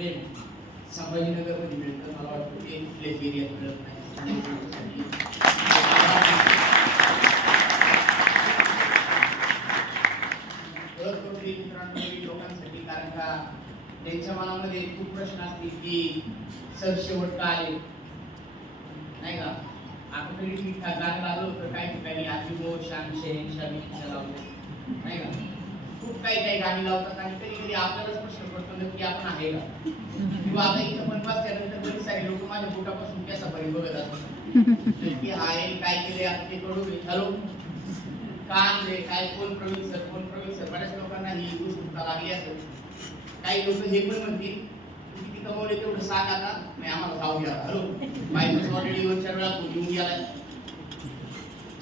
प्रेम संभाजीनगर मध्ये मिळतं. मला वाटतं ते कुठल्याच एरियात मिळत नाही. मित्रांनो लोकांसाठी, कारण का त्यांच्या मनामध्ये खूप प्रश्न असतील की सर शेवट का आले नाही का. आपण तरी ठीकठाक गाणं लागलो होतं, काही ठिकाणी आजीबो शान शहनशाह लावतो नाही का. खूप काही काही गाणी लावतात आणि कधी कधी आपल्यालाच प्रश्न पडतो की आपण आहे का. किंवा आता इथं पण बसल्यानंतर बरेच सारे लोक माझ्या पोटापासून कॅसापर्यंत बघत असतात की आहे काय केले आपण ते करू. हॅलो काम रे काय कोण प्रवीण सर बऱ्याच लोकांना ही गोष्ट लागली असेल. काही लोक हे पण म्हणतील किती कमवले तेवढं सांग आता नाही आम्हाला खाऊ घ्या. हॅलो बायकोच ऑलरेडी 2-4 वेळा येऊन गेलाय.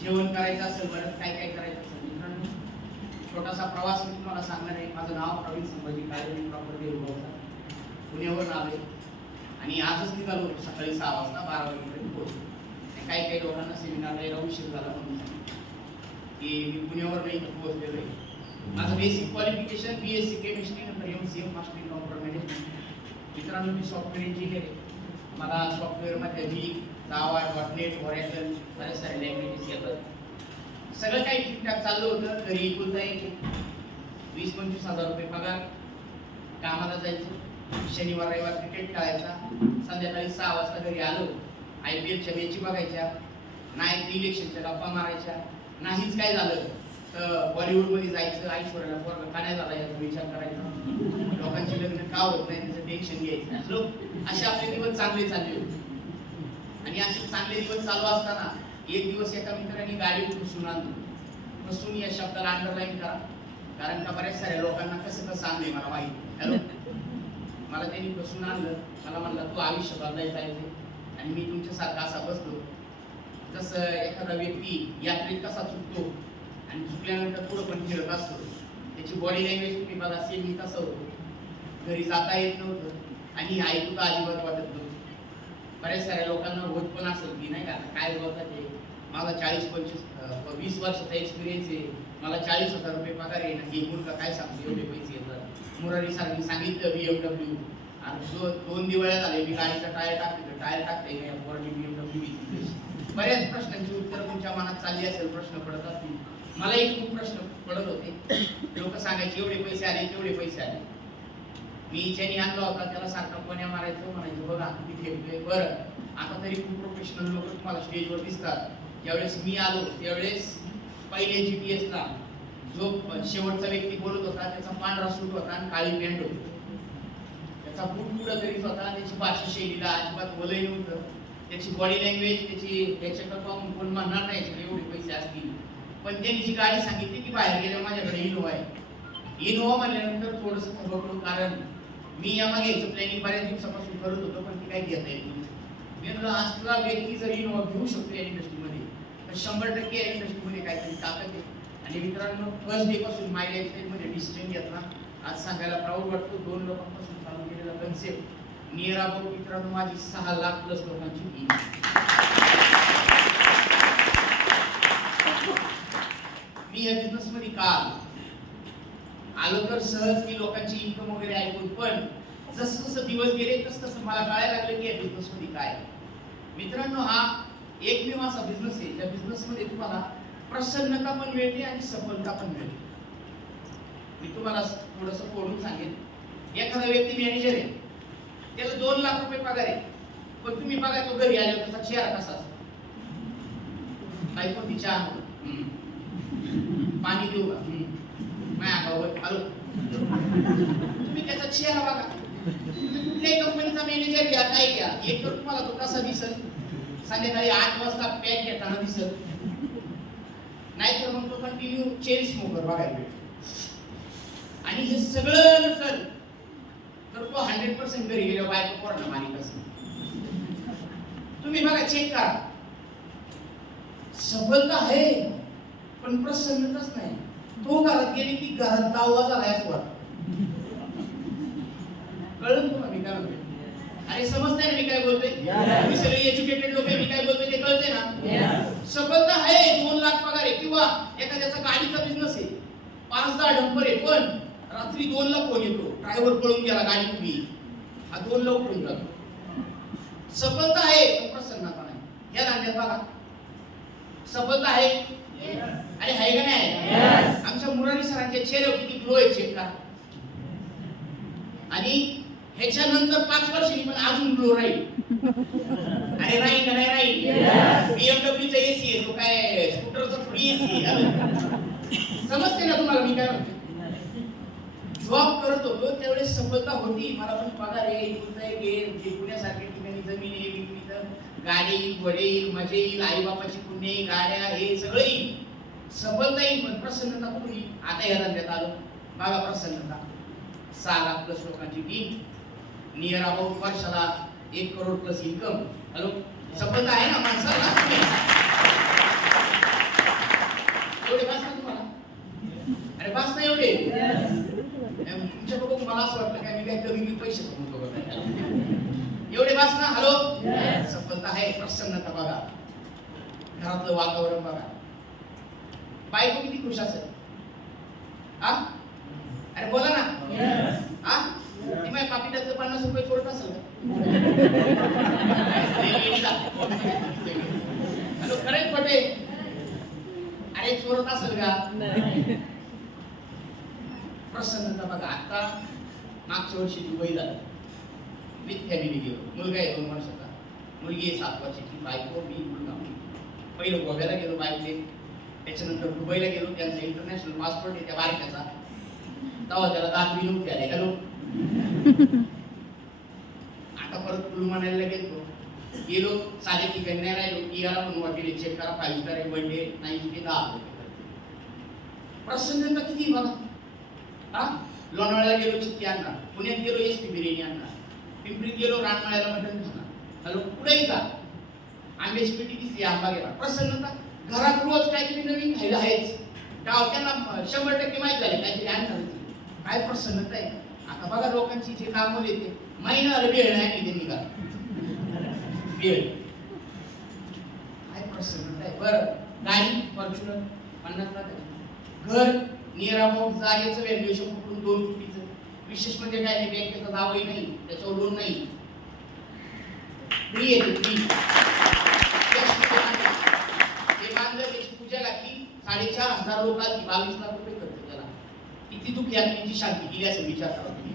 जेवण करायचं असेल बरंच काय काय करायचं असेल. मित्रांनो छोटासा प्रवास मी तुम्हाला सांगणार आहे. माझं नाव प्रवीण संभाजी काळे, मी प्रॉपर देवगावचा पुण्यावरून आलोय आणि आजच निघालो सकाळी 6 वाजता 12 वाजेपर्यंत पोहोचलो. काही काही लोकांना सेमिनारला यायला उशीर झाला म्हणून की मी पुण्यावर नाही पोहोचलेलो आहे. माझं बेसिक क्वालिफिकेशन BSc केमिस्ट्री नंतर MCM master in computer management. मित्रांनो मी सॉफ्टवेअर इंजिनियर आहे. मला सॉफ्टवेअरमध्ये जावा, .NET, Oracle बऱ्याच सारे लँग्वेजेस येतात. सगळं काही ठीकठाक चाललं होतं. घरी इकुलता यायचे 20-25 हजार रुपये पगार. कामाला जायचं, शनिवार रविवार क्रिकेट खेळायचा, संध्याकाळी 6 वाजता घरी आलो. IPLच्या मॅची बघायच्या, नाही इलेक्शनच्या गप्पा मारायच्या. नाहीच काय झालं तर बॉलिवूडमध्ये जायचं, ऐश्वर्याला पोरगा का नाही झाला याचा विचार करायचा, लोकांची लग्न का होत नाही त्याचं टेन्शन घ्यायचं. असे आपले दिवस चांगले चालले होते. आणि असे चांगले दिवस चालू असताना एक दिवस एका मित्राने गाडी पुसून आणली. पुसून या शब्दाला अंडरलाईन करा, कारण का बऱ्याच साऱ्या लोकांना कसं आणलंय मला माहिती. हॅलो मला त्यांनी पुसून आणलं. मला म्हणलं तू आयुष्य बदलायचं आहे आणि मी तुमच्यासारखा असा बसलो. जसं एखादा व्यक्ती यात्रेत कसा चुकतो आणि चुकल्यानंतर पुढं पण फिरत असतो, त्याची बॉडी लँग्वेज तुम्ही बघा सेम मी तसं होतो. घरी जाता येत नव्हतं आणि ऐकू तर अजिबात वाटत नव्हतं. बऱ्याच साऱ्या लोकांना होत पण असेल की नाही का काय बोलतात ते. माझा 40-20 वर्षाचा एक्सपिरियन्स आहे, मला 40,000 रुपये पगार आहे ना. ही मुलगा काय सांगतो एवढे पैसे येतात. मुरारी सारखी सांगितलं BMW आणि 2 दिवाळ्या झाले मी गाडीचा टायर टाकते नाही BMW. बऱ्याच प्रश्नांची उत्तर तुमच्या मनात चालली असेल, प्रश्न पडत असतील. मलाही खूप प्रश्न पडत होते. लोक सांगायचे एवढे पैसे आले तेवढे पैसे आले. मी ज्यांनी आणला होता त्याला सारखा कोण्या मारायचं, म्हणायचं बघा मी ठेवतोय. बरं आता तरी खूप प्रोफेशनल लोक तुम्हाला स्टेजवर दिसतात. ज्यावेळेस मी आलो त्यावेळेस पहिले GPS ला जो शेवटचा व्यक्ती बोलत होता त्याचा पांढरा सूट होता आणि काळी पॅन्ट होती. त्याचा बूट पुढं करीत होता. त्याची भाषा शैलीला अजिबात वलय नव्हतं. त्याची बॉडी लँग्वेज त्याची याच्याकडे पाहून कोण म्हणणार नाही एवढे पैसे असतील. पण त्यांनी जी गाडी सांगितली की बाहेर गेल्या माझ्याकडे इनोवा आहे. इनोवा म्हणल्यानंतर थोडंसं थबकलो, कारण मी यामा घ्यायचं प्लॅनिंग बऱ्याच दिवसापासून करत होतो पण ती काही घेता येत नव्हती. मी म्हणलं आजचा व्यक्ती जर इनोवा घेऊ शकतो या इंडस्ट्रीमध्ये तर 100% या इंडस्ट्रीमध्ये काहीतरी ताकद आहे. आणि मित्रांनो फर्स्ट डे पासून माय लाईफस्टाईलमध्ये डिसिजन घेतला. आज सांगायला प्राऊड वाटतो. 2 लोकांपासून चालू केलेला कन्सेप्ट नियर अबाउट मित्रांनो माझी 6 लाख प्लस लोकांची फी. मी या बिझनेस मध्ये का आलो तर सहज की लोकांची इन्कम वगैरे ऐकून, पण जसं जसं दिवस गेले तसं मला कळायला लागलं की या बिझनेस मध्ये काय. मित्रांनो हा एकमेव असा बिझनेस आहे ज्या बिझनेस मध्ये तुम्हाला प्रसन्नता पण मिळते आणि सफलता पण मिळते. मी तुम्हाला थोडंसं बोलून सांगेन. एखादा व्यक्ती मॅनेजर आहे, त्याला 2 लाख रुपये पगार आहे, पण तुम्ही बघा तो घरी आल्यावर त्याचा चेहरा कसा असतो. बायको ती चहा पाणी देऊ का हॅलो तुम्ही त्याचा चेहरा बघा. कुठल्याही कंपनीचा मॅनेजर घ्या काय घ्या, एक तर तुम्हाला तो कसा दिसत संध्याकाळी 8 वाजता पॅक घेताना दिसत, नाहीतर मग तो कंटिन्यू चेन स्मोकर बघायला. आणि हे सगळं नसेल तर तो 100% घरी गेल्यावर बायको पोरांना मारित असेल. तुम्ही बघा चेक करा. सफलता आहे पण प्रसन्नताच नाही. तो घरात गेली की घरात गावा झालाय असं वाटतं. कळलं तुम्हाला मी काय म्हणतोय? अरे समजताय ना मी काय बोलतोय? तुम्ही सगळे एज्युकेटेड लोक मी काय बोलतोय ते कळतंय ना? सफलता आहे, 2 लाख पगार आहे, किंवा एखाद्याचा गाडीचा बिझनेस आहे, 5-10 डंपर आहे, पण रात्री 2 ला फोन येतो, ड्रायव्हर पळून गेला, गाडी तुम्ही हा 2 ला उठून जातो. सफलता आहे पण प्रसन्नता नाही. या नांद्यात बघा सफलता आहे आणि आहे का नाही. आमच्या मुरारी सरांच्या चेहऱ्यावर किती ग्लो आहे चेक करा. आणि ह्याच्यानंतर 5 वर्षांनी पण अजून ग्लो राहील. अरे राहील का नाही राहील. बीएमडब्ल्यूचा एसी आहे तो काय स्कूटरचा थोडी एसी आहे. समजते ना तुम्हाला मी काय म्हणतो. जॉब करत होतो त्यावेळेस सफलता होती. मला पण पगार आहे इथून घे पुण्यासारख्या ठिकाणी जमीन आहे इथं गाडी येईल वडे येईल मजा येईल आई बापाची पुण्य गाड्या हे सगळं येईल. सफलता येईल पण प्रसन्नता कुठून येईल. आता या धंद्यात आलो बघा प्रसन्नता 6 लाख प्लस लोकांची टीम नियर अबाउट वर्षाला 1 करोड प्लस इन्कम. हॅलो सफलता आहे ना माणसाला. एवढे बास ना तुम्हाला. अरे बास ना एवढे तुमच्या बघून मला असं वाटतं काय मी काय कमी पैसे कमवतो बघा. एवढे बास ना. हॅलो सफलता आहे प्रसन्नता बघा. घरातलं वातावरण बघा. बायको किती खुश असेल. हा अरे बोला ना. हा ती माझ्या पाकिटातलं 50 रुपये चोरत असेल का. हॅलो खरंच पटे अरे चोरत असेल का. प्रसन्नता बघा. आता मागच्या वर्षी दुबईला विथ फॅमिली गेलो. मुलगा आहे 2 वर्षाचा मुलगी आहे 7 वर्षाची. बायको मी मुलगा. पहिलं गोव्याला गेलो बाईकने. त्याच्यानंतर दुबईला गेलो. त्यांचा इंटरनॅशनल पासपोर्ट आहे त्या बारक्याचा. तेव्हा त्याला दात नव्हते आले. हॅलो आता परत कुलू मनालीला गेलो साधे ठिकाणी नाही राहिलो. टीआरला म्हणून वाटेल चेक करा 5 स्टार आहे वनडे नाही ते 10. प्रसन्नता किती बघा. हा लोणावळ्याला गेलो चित्ती आणणार. पुण्यात गेलो एसपी बिर्याणी आणणार. पिंपरीत गेलो रानमाळ्याला मटण खाणार. हॅलो कुठेही का आंब्याची पेटी दिसली आंबा गेला. प्रसन्नता. घरात रोज काहीतरी नवीन खायला आहेच. त्यांना 100% माहित झाले काहीतरी आणणार. काय प्रसन्नता आहे. आता बघा लोकांची जे कामं येते महिना वेळ नाही त्यांनी का वेळ. काय प्रसन्नता आहे. बरं गाडी फॉर्च्युनर 50 लाख. घर नियर अबाउट जागेचं व्हॅल्युएशन कुठून 2 कोटीचं. विशेष म्हणजे काय नाही बँकेचा दावाही नाही त्याच्यावर लोन नाही. फ्री आहे फ्री. ते बांधलं त्याची पूजा घातली 4,500 लोक आली 22 लाख रुपये खर्च केला. किती दुःखी आत्म्याची शांती केली असं विचार करा तुम्ही.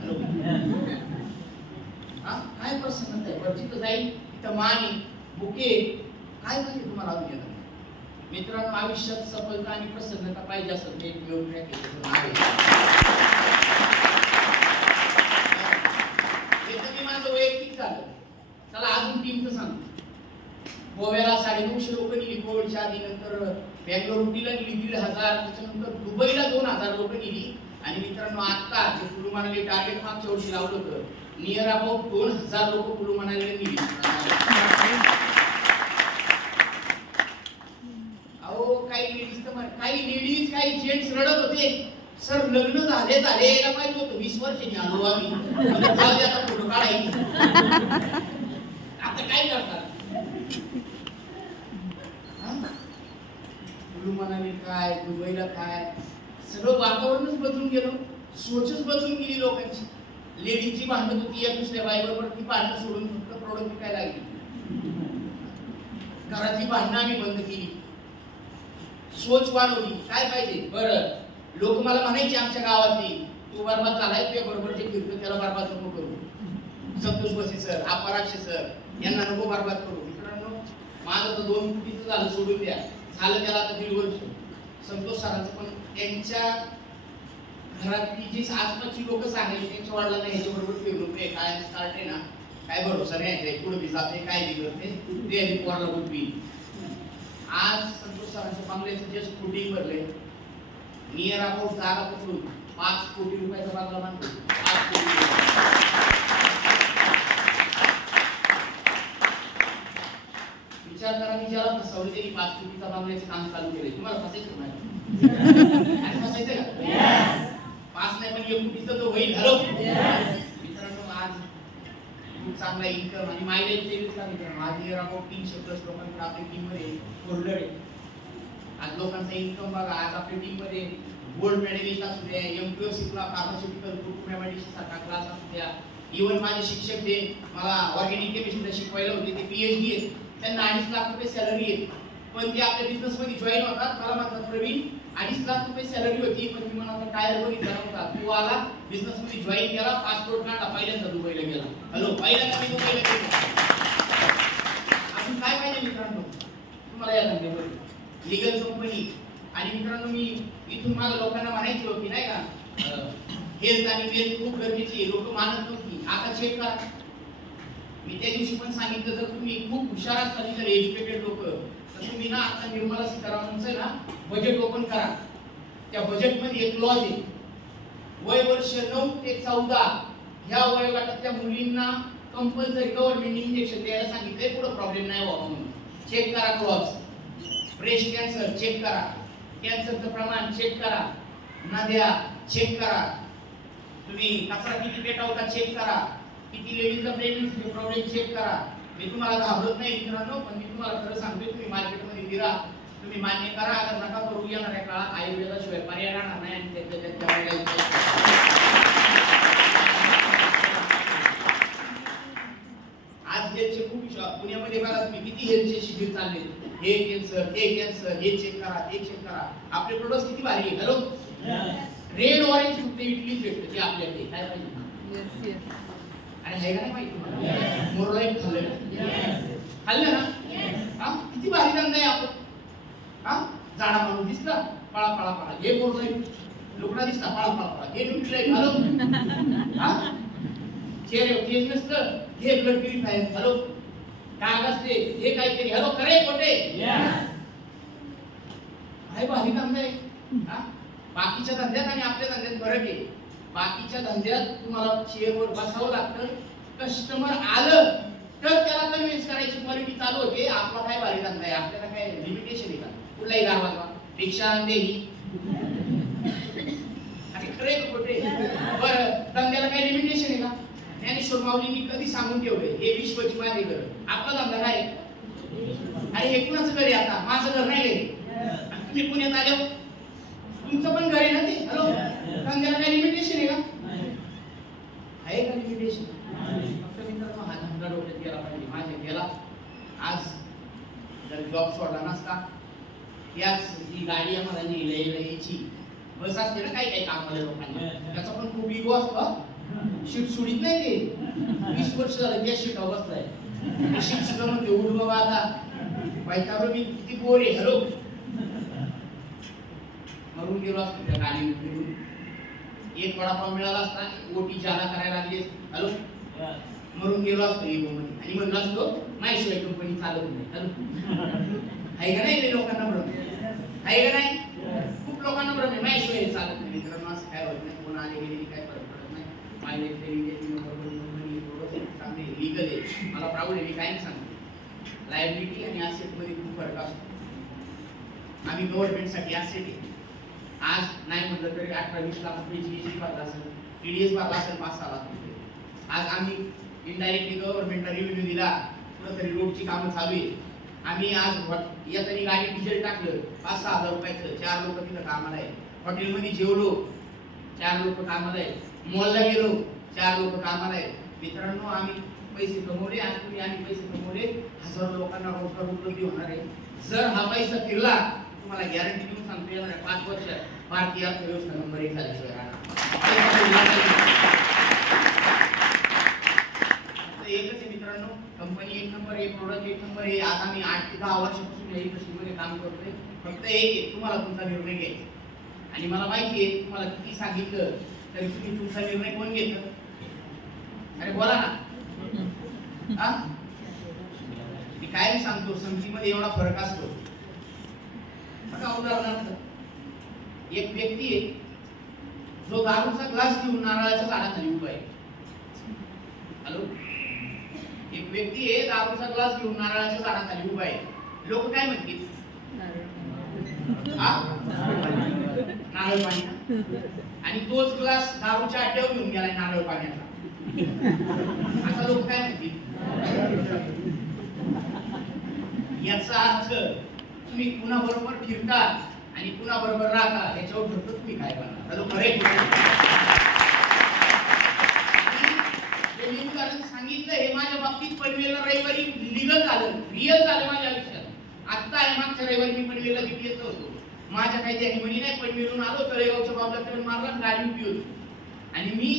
हा काय प्रसन्नता आहे. बरं जिथं जाईल तिथं मान बुके काय पाहिजे तुम्हाला अजून येणार. मित्रांनो आयुष्यात सफलता आणि प्रसन्नता पाहिजे असेल ते मिळवून हे तुम्ही माझं वैयक्तिक झालं. चला अजून टीमचं सांगतो. गोव्याला 950 लोक नेली कोविडच्या आधी. नंतर बँगलोरुला नेली 1,500. त्याच्यानंतर दुबईला 2,000 लोक नेली. आणि मित्रांनो आता जे कुलू मनाली टार्गेट मागच्या वर्षी लावलं होतं नियर अबाउट 2,000 लोक कुलू मनालीला नेली. अहो काही लेडीज काही जेंट्स रडत होते. सर लग्न झाले यायला पाहिजे होतं 20 वर्षांनी आलो आम्ही. आता फोटो काढायचे. आता काय करतात. कुलू मनाली काय दुबईला काय सगळं वातावरणच बदलून गेलं. सोचच बदलून गेली लोकांची. लेडीजची भांडत होती या दुसऱ्या बाईबरोबर. ती भांडणं सोडून फक्त प्रोडक्ट विकायला लागली. घरातली भांडणं आम्ही बंद केली. सोच वाढवली. काय पाहिजे. बरं लोक मला म्हणायचे आमच्या गावातली तू बरबाद झालाय ते बरोबर जे फिरतो त्याला बरबाद नको करू. संतोष बसे सर अपराक्षे सर यांना नको बरबाद करू. मित्रांनो माझं तर 2 कोटीचं झालं सोडून द्या. झालं त्याला आता 1.5 वर्ष. संतोष सरांचं पण त्यांच्या घरातली जी आसपासची लोक सांगायची त्यांच्या वडिलांना ह्याच्याबरोबर फिरून काय स्टार्ट आहे ना काय भरोसा नाही पुढे बी जाते काय बी करते ते पोराला बोलवी. आज संतोष सरांच्या बंगल्याचं जस्ट फुटिंग भरले. नियर अबाउट जागा पकडून 5 कोटी रुपयाचा बांगला बांधतो. 5 कोटी. विचार करा मी ज्याला फसवलं त्यांनी 5 कोटीचा बांगल्याचं काम चालू केले. तुम्हाला फसायचं नाही फसायचं का. 5 नाही पण 1 कोटीचं तर होईल. हॅलो मित्रांनो आज खूप चांगला इन्कम आणि मायलेज देईल का मित्रांनो. आज नियर अबाउट 300+ लोकांकडे आपल्या टीम मध्ये होल्डर आहे. आज लोकांचा इन्कम बघा. आज आपल्या टीम मध्ये गोल्ड मेडलिस्ट असू द्या एमपीओ शिकला फार्मास्युटिकल ग्रुप मेडिसिन सारखा क्लास असू द्या इव्हन माझे शिक्षक जे मला ऑर्गॅनिक केमिस्ट्रीला शिकवायला होते ते PhD आहेत, त्यांना 2.5 लाख रुपये सॅलरी आहे. पण ते आपल्या बिझनेस मध्ये जॉईन होतात. मला म्हणतात प्रवीण 2.5 लाख रुपये सॅलरी होती, पण मी म्हणतो टायर बघितला नव्हता. तू आला बिझनेस मध्ये जॉईन केला, पासपोर्ट काढला, पहिल्यांदा दुबईला गेला. हॅलो, पहिल्यांदा मी दुबईला गेलो. अजून काय पाहिजे मित्रांनो तुम्हाला या धंद्यामध्ये? Legal company. आणि मित्रांनो मी इथून माझ्या लोकांना म्हणायची होती नाही का, हेल्थ आणि वेल्थ खूप गरजेची आहे. लोक मानत नव्हती. आता चेक करा. मी त्या दिवशी पण सांगितलं, जर तुम्ही खूप हुशार असाल तर एज्युकेटेड लोक, तर तुम्ही ना आता निर्मला सीतारामनचं ना बजेट ओपन करा. त्या बजेटमध्ये एक क्लॉज आहे, वय वर्ष 9 ते 14 ह्या वयोगटातल्या मुलींना कंपल्सरी गव्हर्नमेंट इंजेक्शन द्यायला सांगितलंय. पुढे प्रॉब्लेम नाही व्हावा म्हणून. चेक करा क्लॉज. ब्रेस्ट कॅन्सर चेक करा, कॅन्सरचं प्रमाण चेक करा, नद्या चेक करा, तुम्ही कचरा किती पेटवता चेक करा, किती लेडीजचा प्रेग्नन्सी प्रॉब्लेम चेक करा. मी तुम्हाला घाबरत नाही मित्रांनो, पण मी तुम्हाला खरं सांगतो, तुम्ही मार्केटमध्ये फिरा, तुम्ही मान्य करा. अगर नका करू, येणाऱ्या काळात आयुर्वेदाशिवाय पर्याय राहणार नाही. आणि आज हेल्थचे खूप पुण्यामध्ये बघा तुम्ही किती हेल्थचे शिबिर चालले. हे कॅन्सर, हे चेक करा, ते चेक करा. आपले प्रोडक्ट किती भारी आहे. हॅलो, रेड ऑरेंज फक्त इटली भेटते आपल्याकडे. काय पाहिजे? आणि हे का नाही माहिती तुम्हाला? मोरलाईट खाल्लं ना? हा, किती भारी धंदा आहे आपण. हा, झाडा माणूस दिसला पळा पळा पळा, हे मोरलाईट. लोकडा दिसला पळा पळा पळा, हे न्यूट्रीलाईट. हॅलो, हा, चेहरे तेज नसतं, हे ब्लड प्युरिफायर. हॅलो, डाग असते, हे काहीतरी. हॅलो, खरे खोटे? काय भारी धंदा आहे. हा, बाकीच्या धंद्यात आणि आपल्या धंद्यात फरक आहे. बाकीच्या धंद्यात तुम्हाला चेअरवर बसावं लागतं. कस्टमर आलं तर त्याला कन्व्हिन्स करायची क्वालिटी चालू होते. आपला काय भारी धंदा आहे. आपल्याला काय लिमिटेशन आहे का? कुठलाही गावाला रिक्षा आणली आणि खरे खोटे? बरं, धंद्याला काही लिमिटेशन आहे का? ज्ञानेश्वर माऊलींनी कधी सांगून ठेवले, हे विश्वची माझे घर. आपला धंदा काय? अरे हे कुणाचं घर आहे? आता माझं घर नाही आहे. तुम्ही पुण्यात आले, तुमचं पण घर आहे ना ते. हॅलो, धंद्याला काही लिमिटेशन आहे का? आहे का लिमिटेशन? फक्त मित्रांनो हा धंदा डोक्यात गेला पाहिजे. माझ्या गेला. आज जर जॉब सोडला नसता, याच ही गाडी आम्हाला न्यायला यायची, बस असते ना काही काही कामाला लोकांना, त्याचा पण खूप इगो असतो. शिफ्ट सोडित नाही ते. 20 वर्ष झालं त्या शिफ्टावर बसलाय. शिफ्ट सुद्धा म्हणते उठ बाबा आता वैतागलो मी, किती बोर आहे. हॅलो, मरून गेलो असतो त्या गाडीवर. एक वडापाव मिळाला असता, ओटी जादा करायला लागली. हॅलो, मरून गेलो असतो इगो मध्ये आणि म्हणलं असतो नाही शिवाय कंपनी चालत नाही. हॅलो, आहे का नाही? लोकांना भ्रम आहे का नाही? खूप लोकांना भ्रम आहे, नाही शिवाय चालत नाही. मित्रांनो असं काय होत नाही. कोण आले गेले काय फरक पडत नाही. मायलेज चांगले लीगल आहे. मला प्राऊड आहे. मी काय सांगतो, लायबिलिटी आणि ॲसेट मध्ये खूप फरक असतो. आम्ही गव्हर्नमेंटसाठी ॲसेट आहे. आज नाही म्हटलं तरी 18-20 लाख रुपयाची GST भरला असेल, TDS भरला असेल 5-6 लाख रुपये. आज आम्ही इनडायरेक्टली गव्हर्नमेंटला रेव्हेन्यू दिला. कुठंतरी रोडची कामं चालू आहे. आम्ही आज यातरी गाडी डिझेल टाकलं 5-6 हजार रुपयाचं, 4 लोक तिथं कामाला आहे. हॉटेलमध्ये जेवलो, 4 लोक कामाला आहे. मॉलला गेलो, 4 लोक कामाला आहे. मित्रांनो आम्ही पैसे कमवले आणि आम्ही पैसे कमवले. हजारो लोकांना रोजगार उपलब्ध होणार आहे. जर हा पैसा फिरला, तुम्हाला गॅरंटी देऊन सांगतो येणाऱ्या 5 वर्षात भारतीय अर्थव्यवस्था नंबर 1 झाल्याशिवाय राहणार. एकच आहे मित्रांनो, कंपनी 1 नंबर आहे, प्रोडक्ट 1 नंबर आहे. आता मी 8 ते 10 वर्षापासून या इंडस्ट्रीमध्ये काम करतोय. फक्त एक आहे, तुम्हाला तुमचा निर्णय घ्यायचा. आणि मला माहिती आहे तुम्हाला किती सांगितलं तरी तुम्ही तुमचा निर्णय कोण घेतं? अरे बोला ना. मी काय सांगतो, संगतीमध्ये एवढा फरक असतो. आता उदाहरणार्थ एक व्यक्ती आहे जो दारूचा ग्लास घेऊन नारळाच्या झाडाखाली उभा आहे. हॅलो, एक व्यक्ती आहे दारूचा ग्लास घेऊन नारळाच्या झाडाखाली उभा आहे. लोक काय म्हणतील? नारळ पाणी. आणि तोच ग्लास दारूच्या अड्ड्यावर घेऊन गेलाय नारळ पाण्याचा. आता लोक काय म्हणतील? याचा अर्थ तुम्ही कुणाबरोबर फिरता आणि कुणाबरोबर राहता याच्यावर फक्त तुम्ही काय करणार. मी उदाहरण सांगितलं हे माझ्या बाबतीत पनवेलला रविवारी लिगल झालं, रिअल झालं माझ्या आयुष्यात. आत्ता आहे मागच्या रविवारी मी पनवेलला किती येत होतो. माझ्या काही त्याने म्हणी नाही, पनवेलून आलो तळेगावच्या बाबला टर्न मारला, गाडी उभी होती आणि मी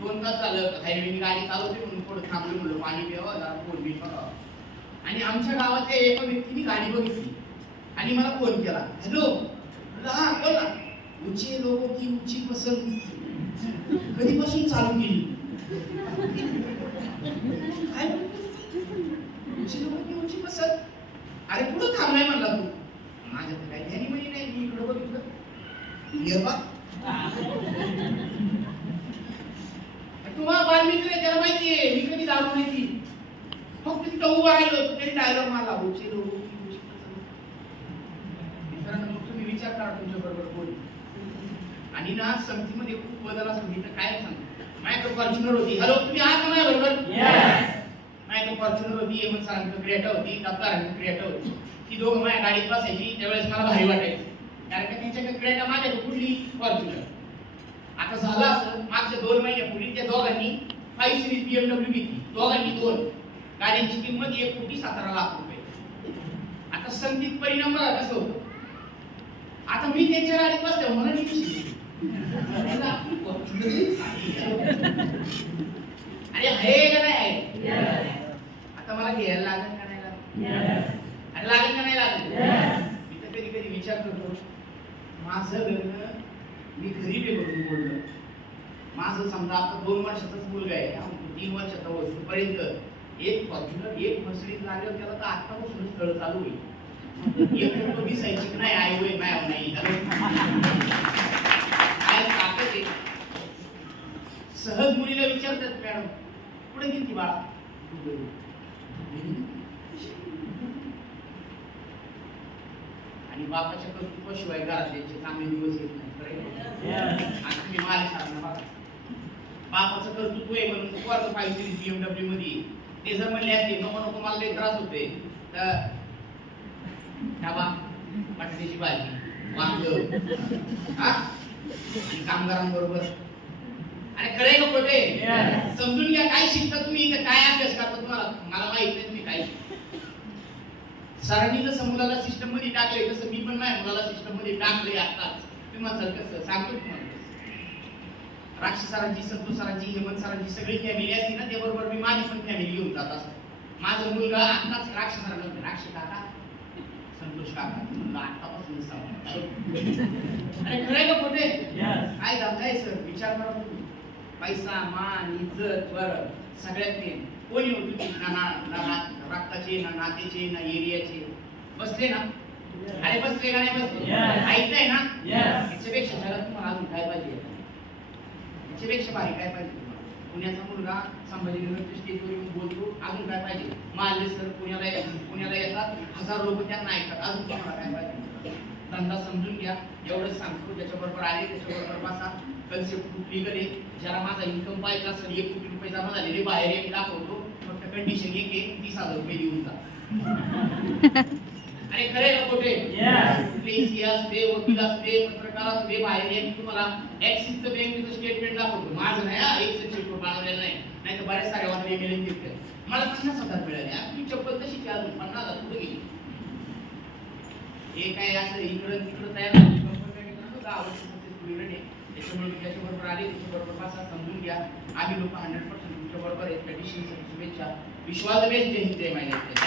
2 तास झालं हायवेने गाडी चालवते म्हणून थोडं थांबलो, म्हणलं पाणी प्यावं, जरा फोन बिल बघावं. आणि आमच्या गावाच्या एका व्यक्तीने गाडी बघितली आणि मला फोन केला, हॅलो. हा बोल ना. ऊंचे लोगों की ऊंची पसंद कधीपासून चालू केली? काय ऊंची लोगों की ऊंची पसंद? अरे कुठं थांबलाय म्हणला तू? माझ्या तर काही ध्यानी म्हणी नाही, मी इकडं बघितलं. ये बा तुम्हाला बालमित्र आहे, त्याला माहितीये मी कधी जाऊ नाही. फक्त तिथं उभा राहिलो तरी डायलॉग मारला, ऊंचे लोगों की ऊंची पसंद. मित्रांनो मग तुम्ही विचार करा तुमच्या बरोबर कोण. आणि ना समतीमध्ये खूप बदल असतो. मी तर काय सांगतो, माझ्याकडे फॉर्च्युनर होती. हॅलो तुम्ही आहात का माझ्या बरोबर? माझ्याकडे फॉर्च्युनर होती, एमन सरांकडे क्रिएटा होती, डॉक्टरांकडे क्रिएटा होती. ती दोघं माझ्या गाडीत बसायची, त्यावेळेस मला भारी वाटायचं, कारण का त्यांच्याकडे क्रिएटा माझ्याकडे कुठली फॉर्च्युनर. आता झालं असं मागच्या 2 महिन्यापूर्वी त्या दोघांनी 5 सिरीज BMW घेतली, दोघांनी 2. गाड्यांची किंमत 1,17,00,000 रुपये. आता संगीत परिणाम बघा कसं होतं. आता मी त्यांच्या गाडीत बसलो, मला नाही कशी अरे आहे का नाही आहे? आता मला घ्यायला लागेल का नाही लागेल? अरे लागेल का नाही लागेल? मी तर कधी कधी विचार करतो, माझं लग्न मी गरीब आहे म्हणून बोललो. माझं समजा आता 2 वर्षाचाच मुलगा आहे, 3 वर्षाचा होईपर्यंत एक फॉर्च्युनर एक मर्सिडीज लागलं, त्याला तर आत्तापासूनच तळ चालू होईल. एक तर दिसायची की नाही आई होय माय नाही काय ताकद आहे. सहज मुलीला विचारतात, मॅडम कुठे गेली बाळा? आणि बापाच्या कर्तृत्वाशिवाय घरात त्यांचे चांगले दिवस येत नाही. आणि तुम्ही मला सांगा बघा, बापाचं कर्तृत्व आहे म्हणून पोरगं पाहिजे BMW मध्ये. ते जर म्हणले असते नको नको मला लई त्रास होते, तर डाबा बटाट्याची भाजी वांग आणि कामगारांबरोबर. अरे खरे का खोटे? समजून घ्या काय शिकता तुम्ही इथं, काय अभ्यास करता तुम्हाला मला माहित नाही तुम्ही काय. सरांनी जसं मुलाला सिस्टम मध्ये टाकले तसं मी पण माझ्या मुलाला सिस्टम मध्ये टाकले. आताच तुम्ही म्हणसाल कसं सांगतो तुम्हाला. राक्षस सरांची, संतोष सरांची, हेमंत सरांची सगळी फॅमिली असती ना, त्याबरोबर मी माझी पण फॅमिली घेऊन जात असतो. माझा मुलगा आताच राक्षस सरांना, राक्षस काका संतोष काका म्हणलं आतापासून अरे खरंय का खोटे? काय दाखवाय सर विचार करा तुम्ही. पैसा मान इज्जत बरं सगळ्यात ते कोणी होती ना रक्ताचे ना नातेचे ना एरियाचे. बसले ना? अरे बसले का नाही बसले? ऐकताय ना? याच्यापेक्षा जगात तुम्हाला अजून काय पाहिजे? याच्यापेक्षा भारी काय पाहिजे तुम्हाला? पुण्याचा मुलगा संभाजीनगरच्या स्टेजवर येऊन बोलतो, अजून काय पाहिजे? मानले सर पुण्याला येतात, 1000 लोक त्यांना ऐकतात, अजून तुम्हाला काय पाहिजे? धंदा समजून घ्या, एवढंच सांगतो. ज्याच्याबरोबर आले त्याच्याबरोबर बसा. कन्सेप्ट खूप लीगल आहे. ज्याला माझा इन्कम पाहिजे असेल 1 कोटी रुपये जमा झालेले बाहेर एक दाखवतो, फक्त कंडिशन एक आहे 30,000 रुपये देऊन जा. अरे खरे का खोटे? वकील असते पत्रकार असते बाहेर एक तुम्हाला ऍक्सिसचं बँकेचं स्टेटमेंट दाखवतो. माझं नाही हा, एक शीट बनवलेलं नाही तर बऱ्याच साऱ्या वाटले गेले तिथे. मला 50,000 मिळाले. तुम्ही चप्पल तशी की अजून 50,000 कुठे गेली? हे काय असं इकडं तिकडं तयार त्याच्यामुळे मी त्याच्याबरोबर आले, त्याच्याबरोबर बसा, समजून घ्या. आम्ही लोक 100% तुमच्या बरोबर आहेत. शुभेच्छा. विश्वास बेस्ट जय हिंद जय महाराष्ट्र.